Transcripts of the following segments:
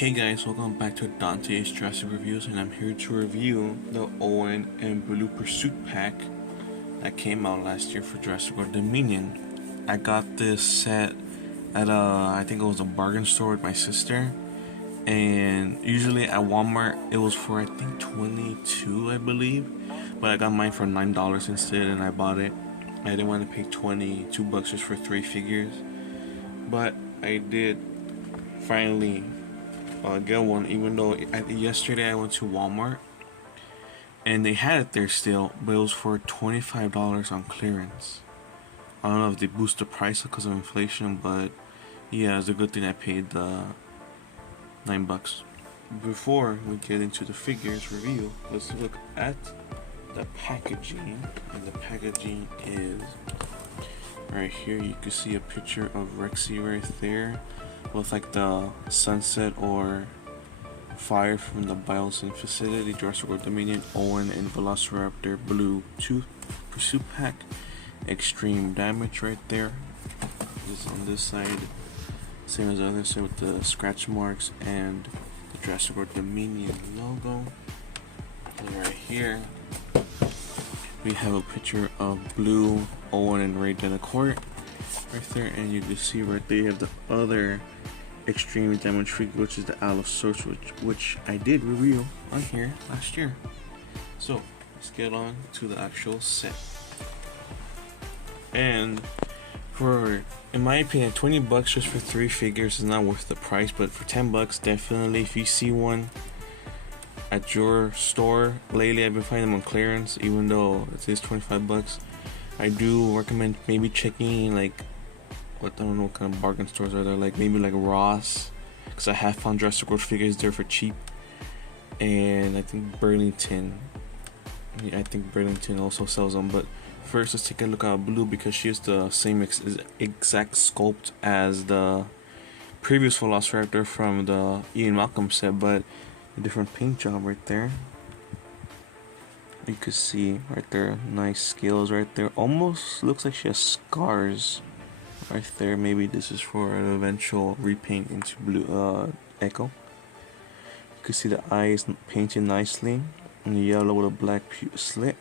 Hey guys, welcome back to Dante's Jurassic Reviews, and I'm here to review the Owen and Blue Pursuit pack that came out last year for Jurassic World Dominion. I got this set at I think it was a bargain store with my sister, and usually at Walmart it was for I think $22, I believe, but I got mine for $9 instead, and I bought it. I didn't want to pay $22 just for 3 figures, but I did finally get one, even though yesterday I went to Walmart and they had it there still, but it was for $25 on clearance. I don't know if they boost the price because of inflation, but yeah, it's a good thing I paid the $9. Before we get into the figures review, let's look at the packaging. And the packaging is right here. You can see a picture of Rexy right there with like the sunset or fire from the Biosyn facility. Jurassic World Dominion, Owen and Velociraptor Blue 2 Pursuit Pack. Extreme damage right there. This on this side, same as the other side with the scratch marks and the Jurassic World Dominion logo. And right here we have a picture of Blue, Owen and Rainn Delacourt right there, and you can see right there you have the other extreme damage figure, which is the Allosaurus, which I did review on here last year. So let's get on to the actual set. And for, in my opinion, $20 just for 3 figures is not worth the price, but for $10 definitely, if you see one at your store. Lately I've been finding them on clearance, even though it says $25. I do recommend maybe checking like I don't know what kind of bargain stores are there, like maybe like Ross, because I have found Jurassic World figures there for cheap. And I think Burlington, yeah, I think Burlington also sells them. But first let's take a look at Blue, because she has the same exact sculpt as the previous Velociraptor from the Ian Malcolm set, but a different paint job right there. You could see right there, nice scales right there. Almost looks like she has scars right there. Maybe this is for an eventual repaint into blue Echo. You can see the eyes painted nicely in the yellow with a black slit.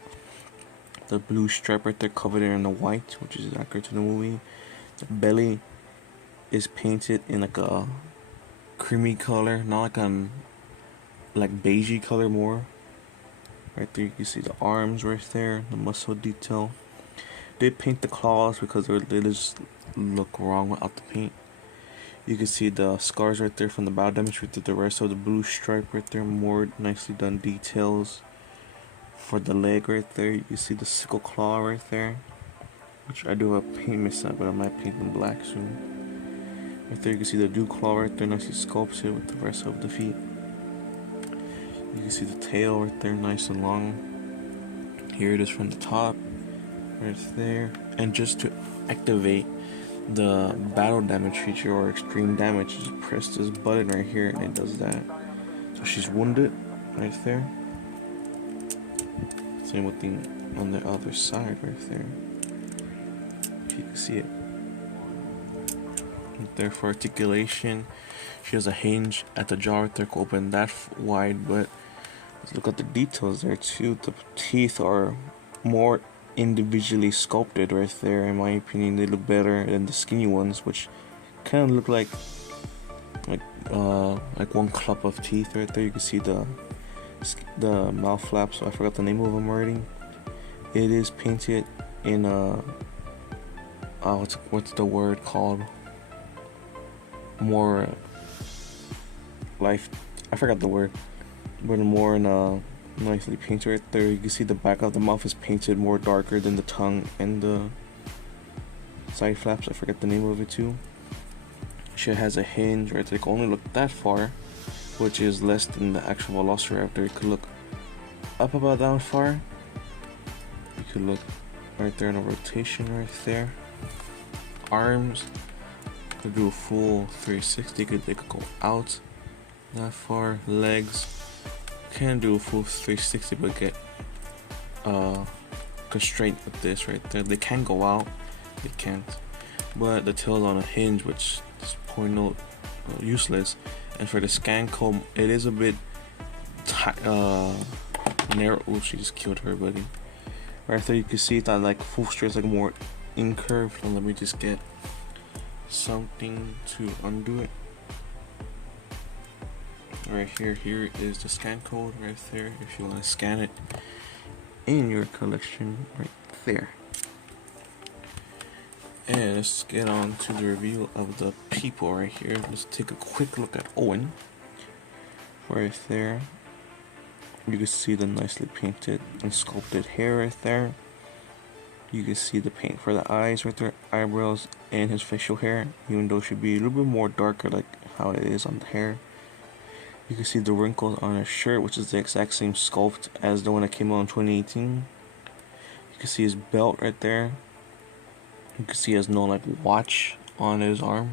The blue stripe right there covered in the white, which is accurate to the movie. The belly is painted in like a creamy color, not like beigey color more. Right there you can see the arms right there, the muscle detail. They paint the claws because they just look wrong without the paint. You can see the scars right there from the bow damage with the rest of the blue stripe right there. More nicely done details for the leg right there. You can see the sickle claw right there, which I do have paint missing, but I might paint them black soon. Right there you can see the dew claw right there, nicely sculpted with the rest of the feet. You can see the tail right there, nice and long. Here it is from the top right there. And just to activate the battle damage feature or extreme damage, just press this button right here and it does that. So she's wounded right there. Same with the on the other side right there, if you can see it right there. For articulation, she has a hinge at the jaw right there, can open that wide. But let's look at the details there too. The teeth are more individually sculpted right there. In my opinion, they look better than the skinny ones, which kind of look like one clump of teeth right there. You can see the mouth flaps. So I forgot the name of them already. It is painted in what's the word called? More life. I forgot the word. But more in a nicely painted right there. You can see the back of the mouth is painted more darker than the tongue and the side flaps. I forget the name of it too. She has a hinge right there. You can only look that far, which is less than the actual Velociraptor. You could look up about that far. You could look right there in a rotation right there. Arms could do a full 360. They could go out that far. Legs can do a full 360, but get constrained with this right there. They can go out, they can't. But the tail's on a hinge, which is point out useless. And for the scan code, it is a bit narrow. Oh, she just killed her buddy. Right there, you can see that like full straight is like more incurved. And let me just get something to undo it. Right here is the scan code right there if you want to scan it in your collection right there. And let's get on to the review of the people right here. Let's take a quick look at Owen. Right there, you can see the nicely painted and sculpted hair right there. You can see the paint for the eyes right there, eyebrows, and his facial hair, even though it should be a little bit more darker like how it is on the hair. You can see the wrinkles on his shirt, which is the exact same sculpt as the one that came out in 2018. You can see his belt right there. You can see he has no like watch on his arm.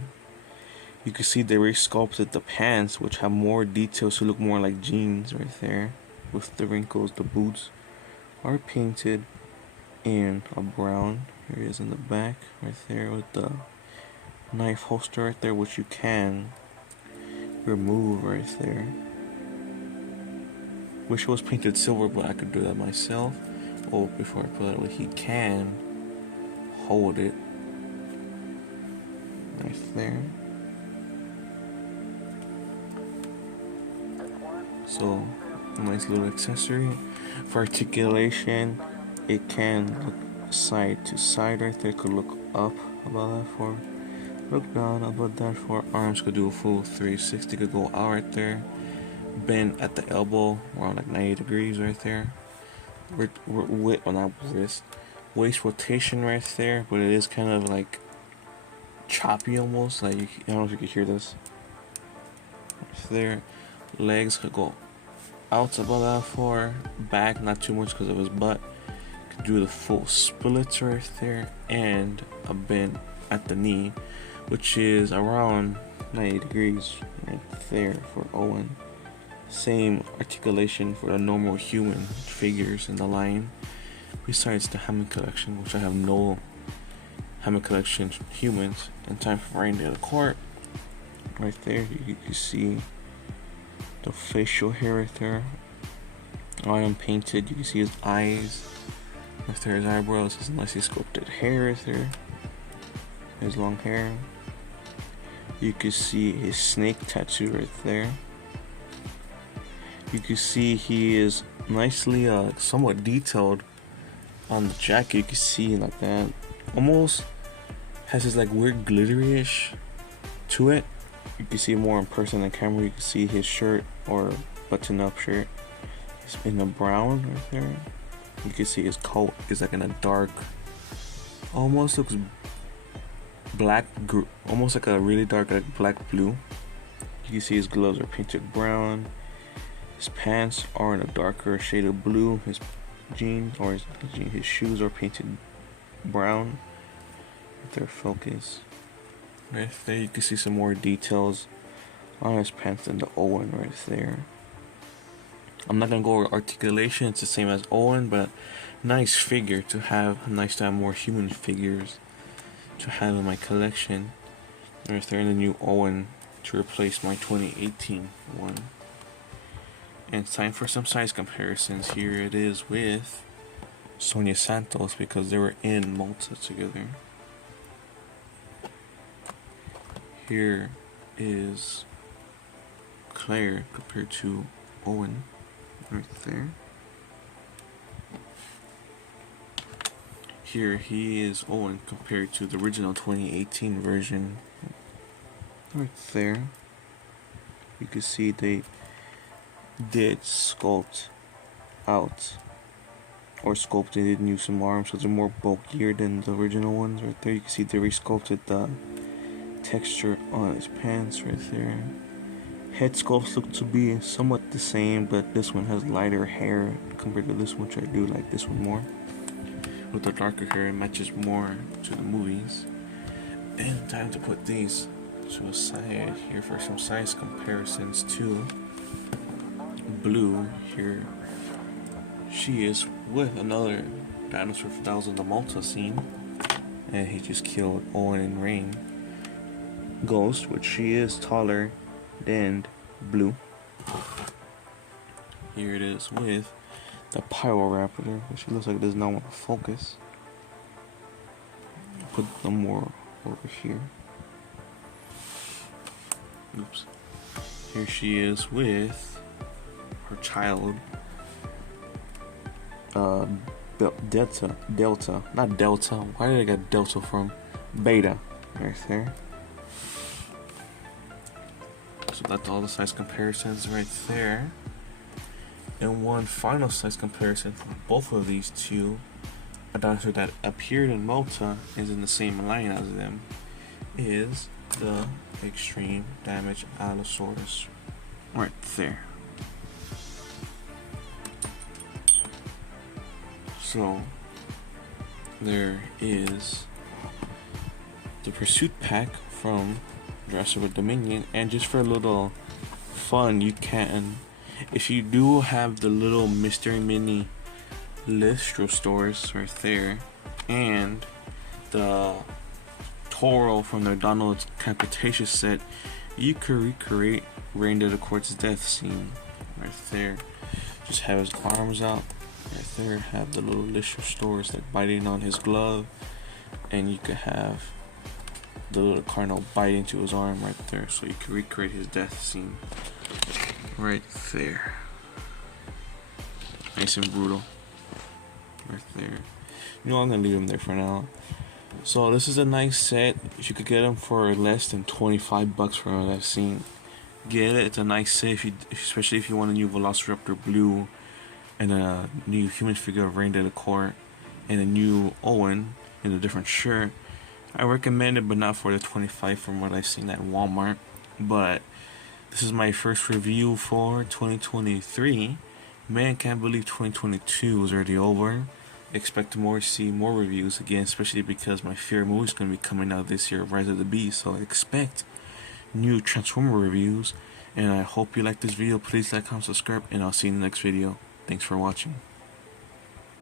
You can see they resculpted the pants, which have more details to look more like jeans right there. With the wrinkles, the boots are painted in a brown. Here it is in the back right there with the knife holster right there, which you can remove right there. Wish it was painted silver, but I could do that myself. Oh, before I put it away, he can hold it right there. So, a nice little accessory. For articulation, it can look side to side right there. It could look up about that for, look down about that for. Arms could do a full 360, could go out right there. Bend at the elbow, around like 90 degrees right there. Not wrist. Waist rotation right there, but it is kind of like choppy almost. Like, I don't know if you can hear this. Right there. Legs could go out about that far. Back, not too much because of his butt. Could do the full splits right there. And a bend at the knee, which is around 90 degrees right there for Owen. Same articulation for the normal human figures in the line, besides the Hammond collection, which I have no Hammond collection humans. In time for Rainn Delacourt, right there, you can see the facial hair right there. I am painted. You can see his eyes. Right there, his eyebrows, his nicely sculpted hair right there. His long hair. You can see his snake tattoo right there. You can see he is nicely, somewhat detailed on the jacket. You can see like that. Almost has this like weird glittery-ish to it. You can see more in person than camera. You can see his shirt or button-up shirt is in a brown right there. You can see his coat is like in a dark, almost looks black, almost like a really dark like black blue. You can see his gloves are painted brown. His pants are in a darker shade of blue. His jeans or his shoes are painted brown. Their focus. Right there, you can see some more details on his pants than the Owen right there. I'm not gonna go over articulation. It's the same as Owen, but nice figure to have. Nice to have more human figures to have in my collection. Right there, in the new Owen to replace my 2018 one. And it's time for some size comparisons. Here it is with Sonia Santos because they were in Malta together. Here is Claire compared to Owen right there. Here he is Owen compared to the original 2018 version right there. You can see they did sculpt out or sculpt. They didn't use some arms, so they're more bulkier than the original ones right there. You can see they resculpted the texture on his pants right there. Head sculpts look to be somewhat the same, but this one has lighter hair compared to this one, which I do like this one more. With the darker hair, it matches more to the movies. And time to put these to a side here for some size comparisons too. Blue here, she is with another dinosaur that was in the Malta scene, and he just killed Owen and Rainn. Ghost, which she is taller than Blue. Here it is with the Pyroraptor, which looks like it does not want to focus. Put them more over here. Oops. Here she is with her child, Delta, not Delta. Why did I get Delta from? Beta, right there. So that's all the size comparisons right there. And one final size comparison for both of these two, a dinosaur that appeared in Malta is in the same line as them, is the Extreme Damage Allosaurus, right there. So there is the Pursuit Pack from Jurassic Dominion, and just for a little fun, you can, if you do have the little Mystery Mini Lystrosaurus right there, and the Toro from the Donald's Cretaceous set, you could recreate Rainn Delacourt's death scene right there. Just have his arms out right there, have the little Lystrosaurus like biting on his glove, and you could have the little Carno bite into his arm right there, so you can recreate his death scene right there. Nice and brutal right there. You know, I'm gonna leave him there for now. So this is a nice set. If you could get them for less than $25 from what I've seen, get it. It's a nice set, especially if you want a new Velociraptor Blue and a new human figure of Rainn Delacourt and a new Owen in a different shirt. I recommend it, but not for the $25 from what I've seen at Walmart. But this is my first review for 2023. Man, can't believe 2022 is already over. Expect to see more reviews again, especially because my favorite movie is going to be coming out this year, Rise of the Beast. So expect new Transformer reviews. And I hope you like this video. Please like, comment, subscribe, and I'll see you in the next video. Thanks for watching.